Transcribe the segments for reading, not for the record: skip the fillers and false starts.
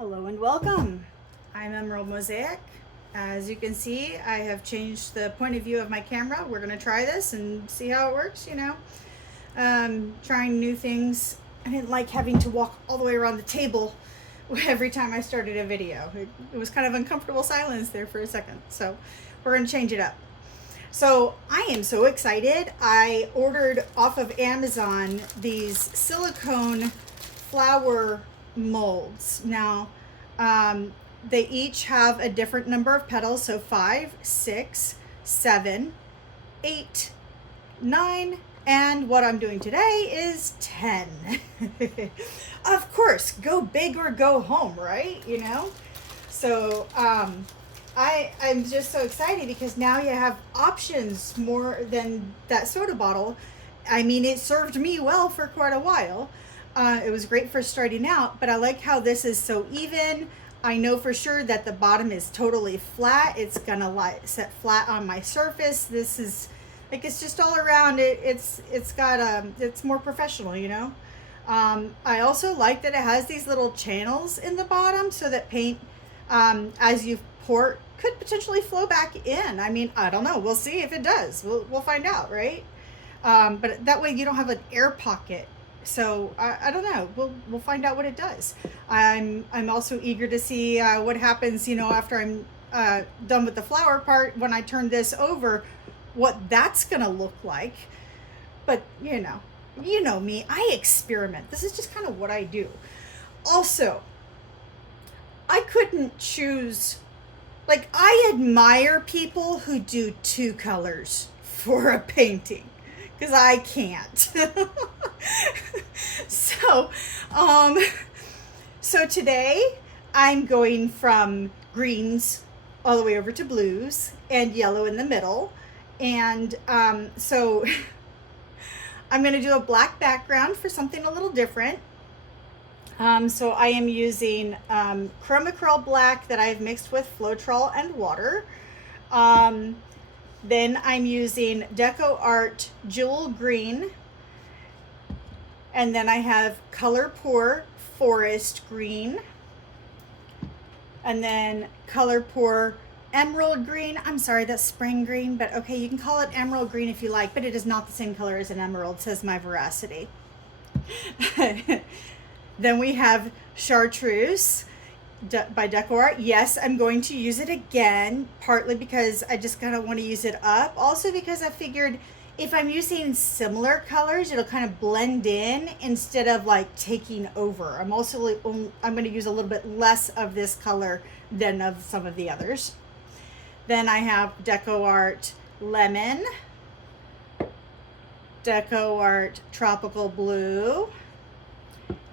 Hello and welcome. I'm Emerald Mosaic. As you can see, I have changed the point of view of my camera. We're going to try this and see how it works, trying new things. I didn't like having to walk all the way around the table every time I started a video. It was kind of uncomfortable silence there for a second. So we're going to change it up. So I am so excited. I ordered off of Amazon these silicone flower molds. Now, they each have a different number of petals, so 5, 6, 7, 8, 9, and what I'm doing today is 10. Of course, go big or go home, right? So I'm just so excited because now you have options more than that soda bottle. I mean, it served me well for quite a while. It was great for starting out, but I like how this is so even. I know for sure that the bottom is totally flat. It's gonna set flat on my surface. This is like, it's just all around it. It's more professional, I also like that it has these little channels in the bottom so that paint, as you pour, could potentially flow back in. I mean, I don't know. We'll see if it does. We'll find out, right? But that way you don't have an air pocket. So I don't know. We'll find out what it does. I'm also eager to see what happens, after I'm done with the flower part, when I turn this over, what that's gonna look like. But you know me, I experiment. This is just kind of what I do. Also, I couldn't choose. Like, I admire people who do 2 colors for a painting, because I can't. So today I'm going from greens all the way over to blues and yellow in the middle. And so I'm going to do a black background for something a little different. So I am using Chromacryl black that I've mixed with Floetrol and water. Then I'm using Deco Art Jewel Green. And then I have Color Pour Forest Green. And then Color Pour Emerald Green. I'm sorry, that's spring green, but okay, you can call it emerald green if you like, but it is not the same color as an emerald, says my veracity. Then we have Chartreuse by Deco Art. Yes, I'm going to use it again, partly because I just kind of want to use it up. Also because I figured if I'm using similar colors, it'll kind of blend in instead of like taking over. I'm going to use a little bit less of this color than of some of the others. Then I have Deco Art Lemon, Deco Art Tropical Blue,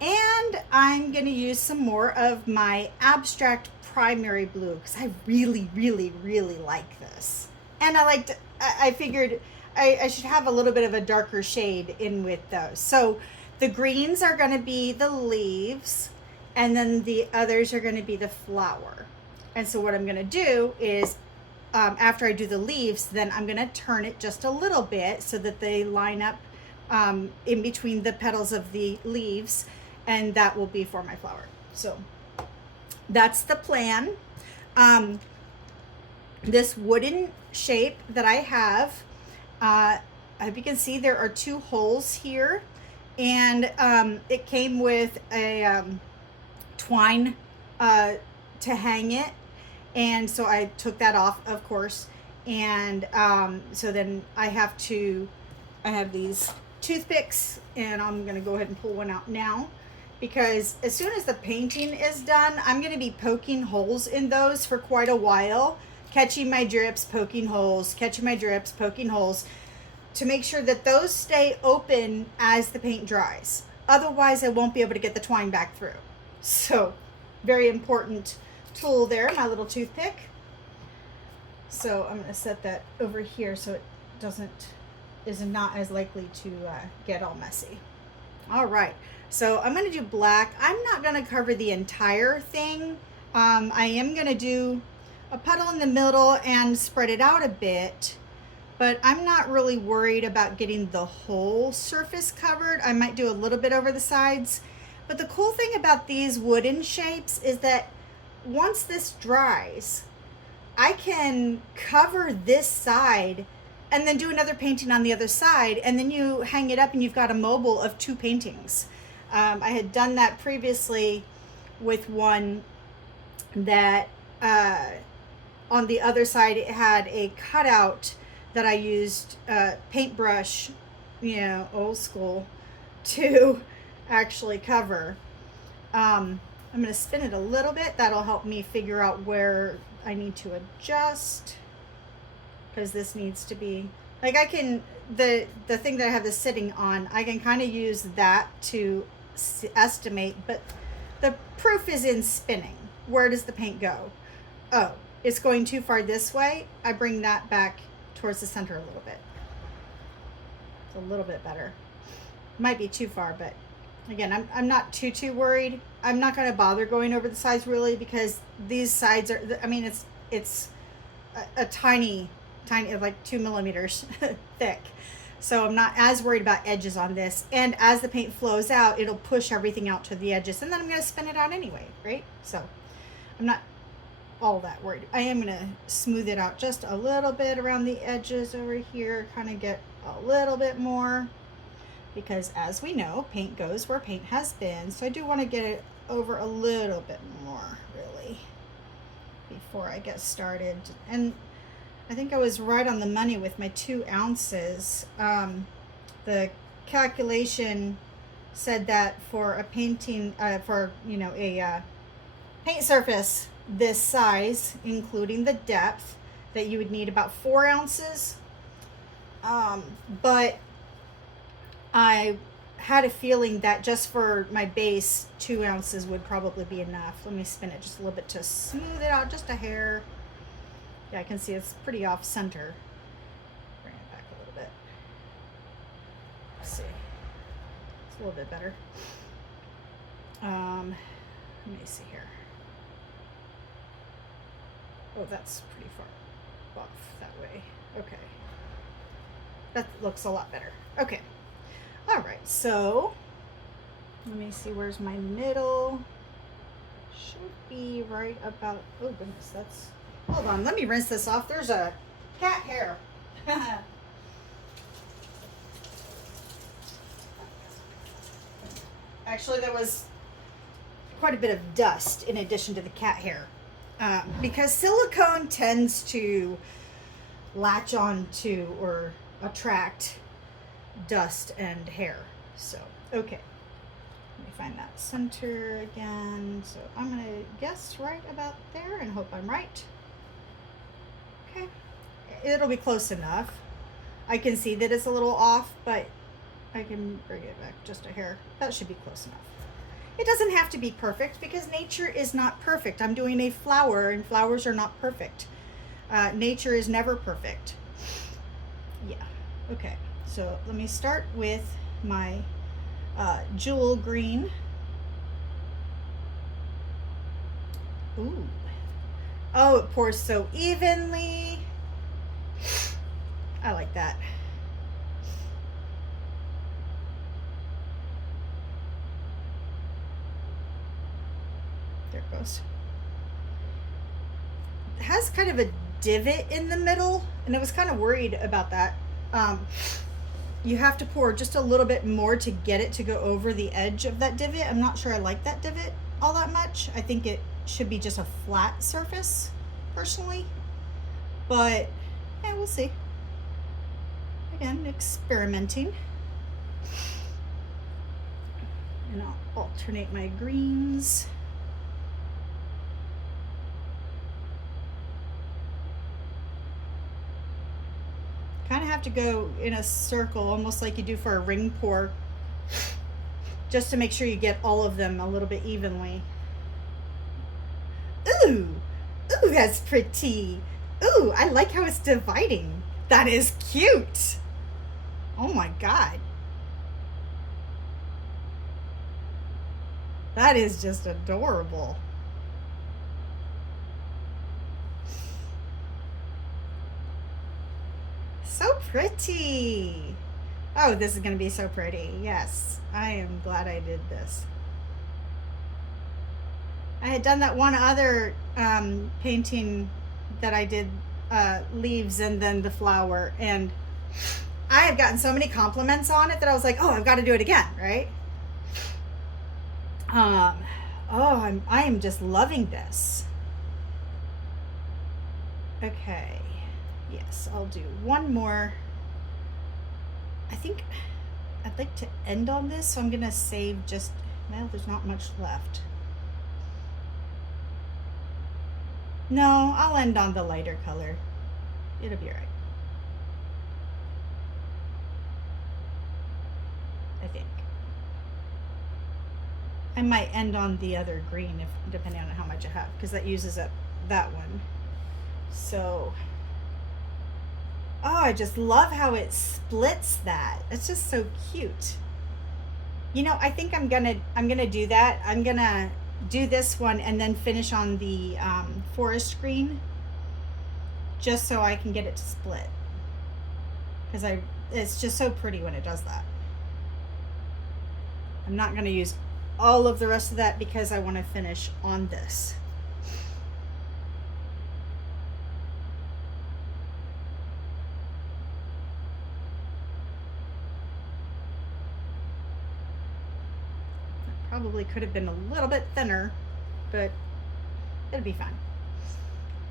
and I'm going to use some more of my abstract primary blue because I really, really, really like this. And I figured I should have a little bit of a darker shade in with those. So the greens are going to be the leaves, and then the others are going to be the flower. And so what I'm going to do is, after I do the leaves, then I'm going to turn it just a little bit so that they line up in between the petals of the leaves, and that will be for my flower. So that's the plan. This wooden shape that I have, I hope you can see there are 2 holes here, and it came with a twine to hang it, and so I took that off, of course, and so then I have these toothpicks, and I'm gonna go ahead and pull one out now, because as soon as the painting is done, I'm going to be poking holes in those for quite a while, catching my drips, poking holes, catching my drips, poking holes, to make sure that those stay open as the paint dries. Otherwise, I won't be able to get the twine back through. So, very important tool there, my little toothpick. So I'm going to set that over here so it is not as likely to get all messy. All right. So I'm going to do black. I'm not going to cover the entire thing. I am going to do a puddle in the middle and spread it out a bit, but I'm not really worried about getting the whole surface covered. I might do a little bit over the sides. But the cool thing about these wooden shapes is that once this dries, I can cover this side and then do another painting on the other side, and then you hang it up and you've got a mobile of two paintings. I had done that previously with one that on the other side it had a cutout that I used paintbrush, you know, old school, to actually cover. I'm going to spin it a little bit. That'll help me figure out where I need to adjust, because this needs to be, like, I can, the thing that I have this sitting on, I can kind of use that to estimate, but the proof is in spinning. Where does the paint go? Oh, it's going too far this way. I bring that back towards the center a little bit. It's a little bit better. Might be too far, but again, I'm not too worried. I'm not going to bother going over the sides really, because these sides are, I mean, it's a tiny, like 2 millimeters thick. So I'm not as worried about edges on this. And as the paint flows out, it'll push everything out to the edges, and then I'm going to spin it out anyway, right? So I'm not all that worried. I am going to smooth it out just a little bit around the edges over here, kind of get a little bit more, because as we know, paint goes where paint has been. So I do want to get it over a little bit more, really, before I get started. And I think I was right on the money with my 2 ounces. The calculation said that for a painting, for, you know, a paint surface this size, including the depth, that you would need about 4 ounces. But I had a feeling that just for my base, 2 ounces would probably be enough. Let me spin it just a little bit to smooth it out just a hair. Yeah, I can see it's pretty off center. Bring it back a little bit. Let's see. It's a little bit better. Let me see here. Oh, that's pretty far off that way. Okay. That looks a lot better. Okay. All right, so let me see, where's my middle? Should be right about, oh goodness, that's, hold on, let me rinse this off. There's a cat hair. Actually, there was quite a bit of dust in addition to the cat hair, because silicone tends to latch on to or attract dust and hair. So, okay. Let me find that center again. So I'm going to guess right about there and hope I'm right. Okay. It'll be close enough. I can see that it's a little off, but I can bring it back just a hair. That should be close enough. It doesn't have to be perfect, because nature is not perfect. I'm doing a flower, and flowers are not perfect. Nature is never perfect. Yeah. Okay. So let me start with my jewel green. Ooh. Oh, it pours so evenly. I like that. There it goes. It has kind of a divot in the middle, and I was kind of worried about that. You have to pour just a little bit more to get it to go over the edge of that divot. I'm not sure I like that divot all that much. I think it should be just a flat surface, personally. But, yeah, we'll see. Again, experimenting. And I'll alternate my greens. Kind of have to go in a circle, almost like you do for a ring pour, just to make sure you get all of them a little bit evenly. Ooh, ooh, that's pretty. Ooh, I like how it's dividing. That is cute. Oh my God. That is just adorable. So pretty. Oh, this is going to be so pretty. Yes, I am glad I did this. I had done that one other painting that I did, leaves and then the flower, and I had gotten so many compliments on it that I was like, oh, I've got to do it again, right? I am just loving this. Okay, yes, I'll do one more. I think I'd like to end on this, so I'm gonna save just, well, there's not much left. No, I'll end on the lighter color. It'll be all right. I think. I might end on the other green, if depending on how much I have, because that uses up that one. So, oh, I just love how it splits that. It's just so cute. You know, I think I'm gonna do that. I'm gonna do this one and then finish on the forest green, just so I can get it to split. Because it's just so pretty when it does that. I'm not gonna use all of the rest of that because I want to finish on this. Probably could have been a little bit thinner, but it'll be fine.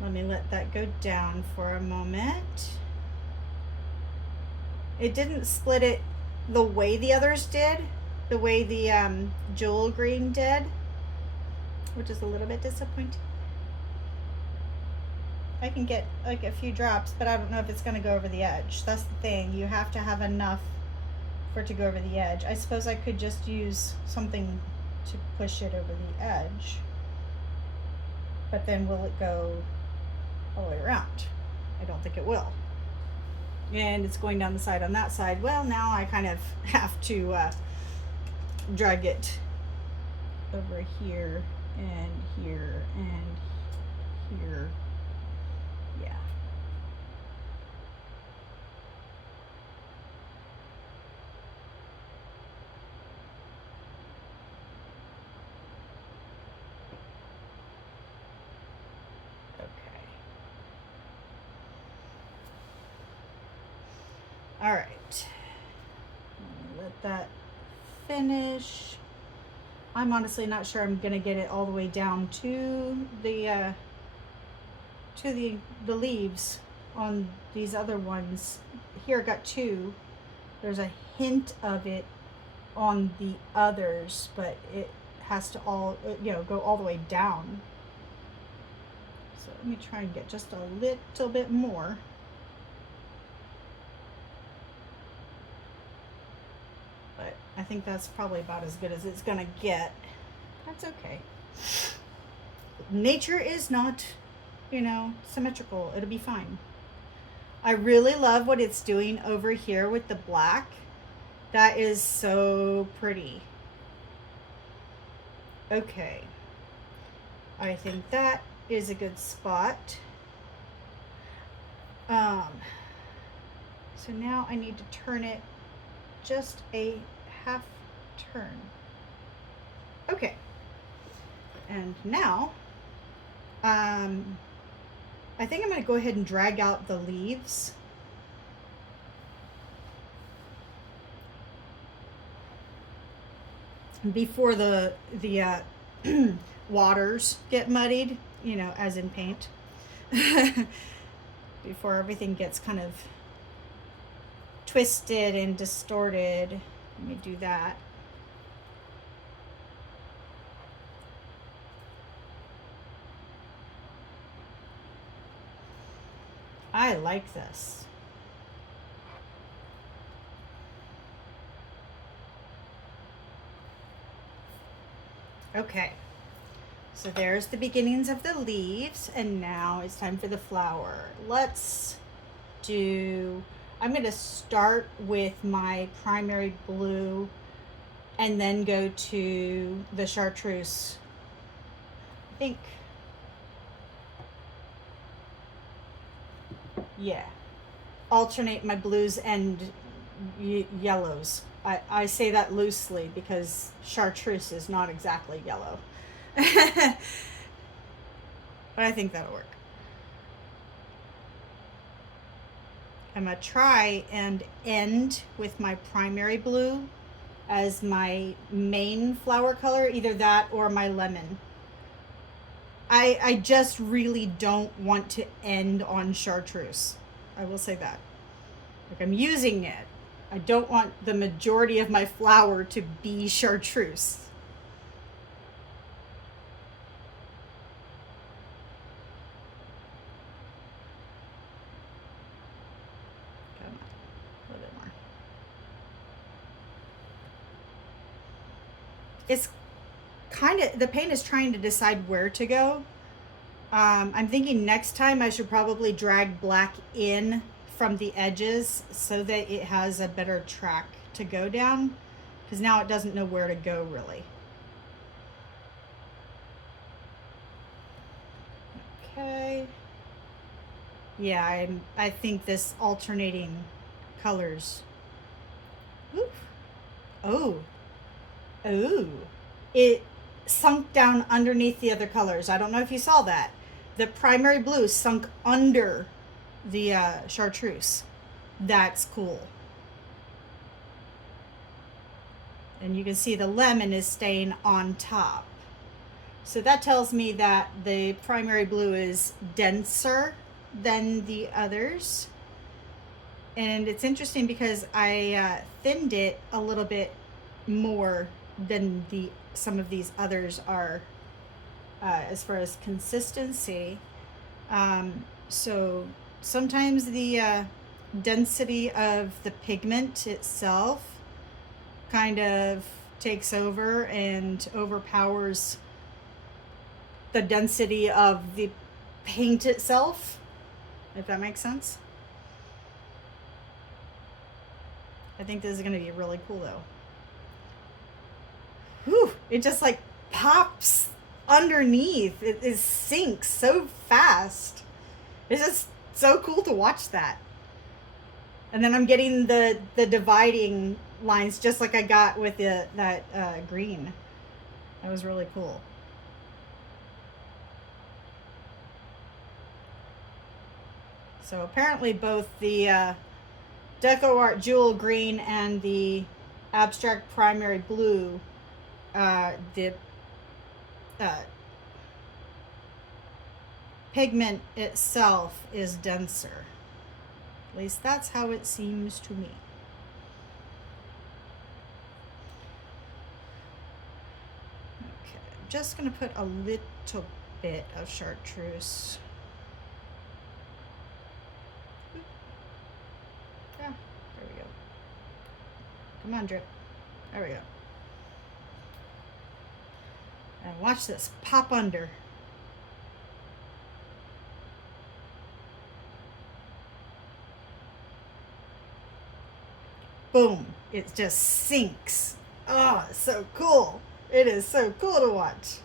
Let me let that go down for a moment. It didn't split it the way the others did, the way the jewel green did, which is a little bit disappointing. I can get like a few drops, but I don't know if it's going to go over the edge. That's the thing. You have to have enough for it to go over the edge. I suppose I could just use something to push it over the edge, but then will it go all the way around? I don't think it will. And it's going down the side on that side. Well, now I kind of have to drag it over here and here and here. Yeah. All right, let that finish. I'm honestly not sure I'm gonna get it all the way down to the leaves on these other ones. Here I got two. There's a hint of it on the others, but it has to all, go all the way down. So let me try and get just a little bit more. I think that's probably about as good as it's gonna get. That's okay. Nature is not, symmetrical. It'll be fine. I really love what it's doing over here with the black. That is so pretty. Okay. I think that is a good spot. So now I need to turn it just a half turn. Okay, and now I think I'm going to go ahead and drag out the leaves. Before the waters get muddied, as in paint. Before everything gets kind of twisted and distorted. Let me do that. I like this. Okay, so there's the beginnings of the leaves, and now it's time for the flower. I'm going to start with my primary blue and then go to the chartreuse. I think, yeah, alternate my blues and yellows. I say that loosely because chartreuse is not exactly yellow. But I think that'll work. I'm going to try and end with my primary blue as my main flower color, either that or my lemon. I just really don't want to end on chartreuse. I will say that. Like, I'm using it. I don't want the majority of my flower to be chartreuse. Come on, a little bit more. It's kind of, the paint is trying to decide where to go. I'm thinking next time I should probably drag black in from the edges so that it has a better track to go down, because now it doesn't know where to go really. Okay. Yeah, I think this alternating colors. Oof. Oh. Oh. It sunk down underneath the other colors. I don't know if you saw that. The primary blue sunk under the chartreuse. That's cool. And you can see the lemon is staying on top. So that tells me that the primary blue is denser than the others. And it's interesting because I thinned it a little bit more than some of these others are as far as consistency. So sometimes the density of the pigment itself kind of takes over and overpowers the density of the paint itself, if that makes sense. I think this is going to be really cool though. Whew, it just like pops underneath. It sinks so fast. It's just so cool to watch that. And then I'm getting the dividing lines just like I got with that green. That was really cool. So apparently both the Deco Art Jewel Green and the Abstract Primary Blue, the pigment itself is denser. At least that's how it seems to me. Okay, I'm just going to put a little bit of chartreuse. Yeah, there we go. Come on, drip. There we go. And watch this pop under. Boom. It just sinks. Oh, it's so cool. It is so cool to watch.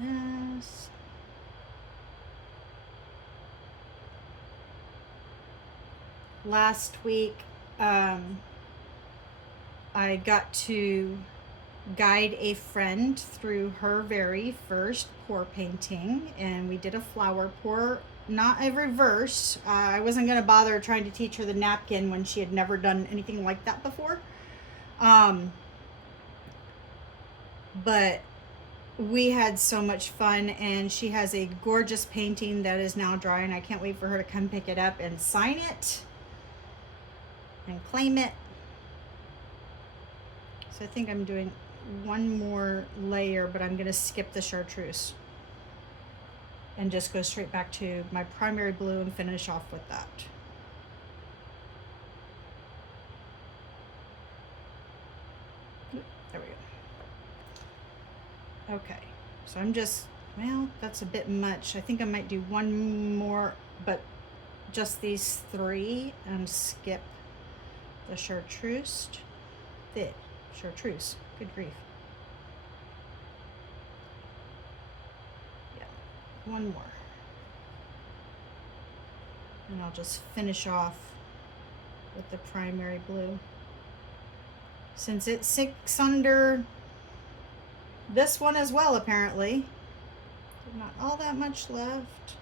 This. Last week, I got to guide a friend through her very first pour painting, and we did a flower pour, not a reverse. I wasn't going to bother trying to teach her the napkin when she had never done anything like that before. But we had so much fun, and she has a gorgeous painting that is now drying. I can't wait for her to come pick it up and sign it and claim it. So I think I'm doing one more layer, but I'm going to skip the chartreuse and just go straight back to my primary blue and finish off with that. There we go. Okay, so I'm just, well, that's a bit much. I think I might do one more, but just these three, and skip the chartreuse. Chartreuse, good grief. one more. And I'll just finish off with the primary blue. Since it sinks under this one as well, apparently. Not all that much left.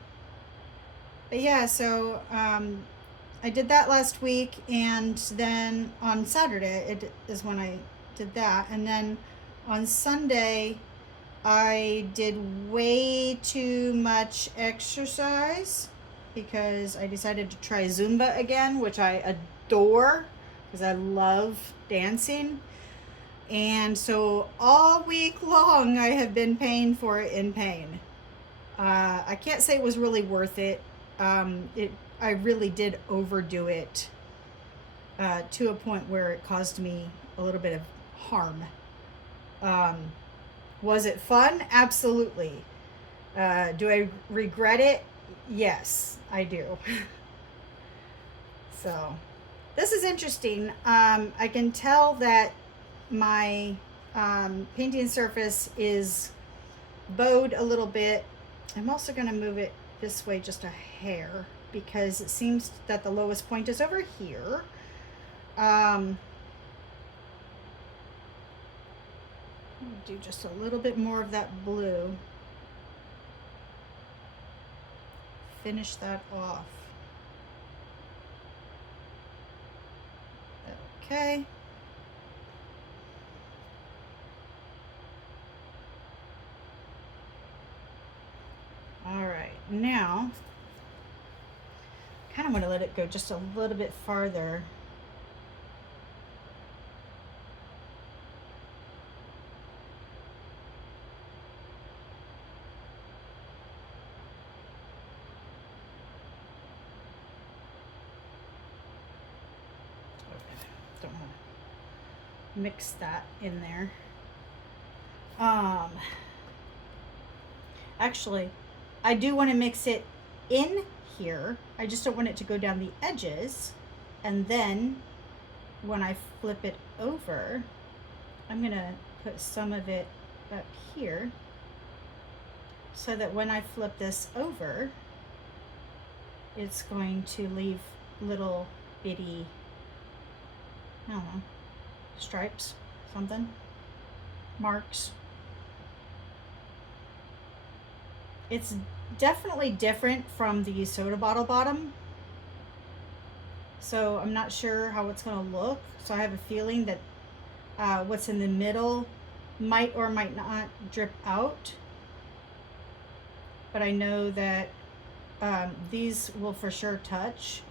But yeah, so I did that last week, and then on Saturday it is when I did that, and then on Sunday I did way too much exercise because I decided to try Zumba again, which I adore because I love dancing. And so all week long I have been paying for it in pain. I can't say it was really worth it. I really did overdo it to a point where it caused me a little bit of harm. Was it fun? Absolutely. Do I regret it? Yes, I do. So this is interesting. I can tell that my painting surface is bowed a little bit. I'm also going to move it this way just a hair because it seems that the lowest point is over here. Do just a little bit more of that blue. Finish that off. Okay. All right, now I kind of want to let it go just a little bit farther. Don't want to mix that in there. Actually, I do want to mix it in here. I just don't want it to go down the edges. And then when I flip it over, I'm going to put some of it up here so that when I flip this over, it's going to leave little bitty, I don't know, stripes, something, marks. It's definitely different from the soda bottle bottom, so I'm not sure how it's going to look. So I have a feeling that what's in the middle might or might not drip out, but I know that these will for sure touch.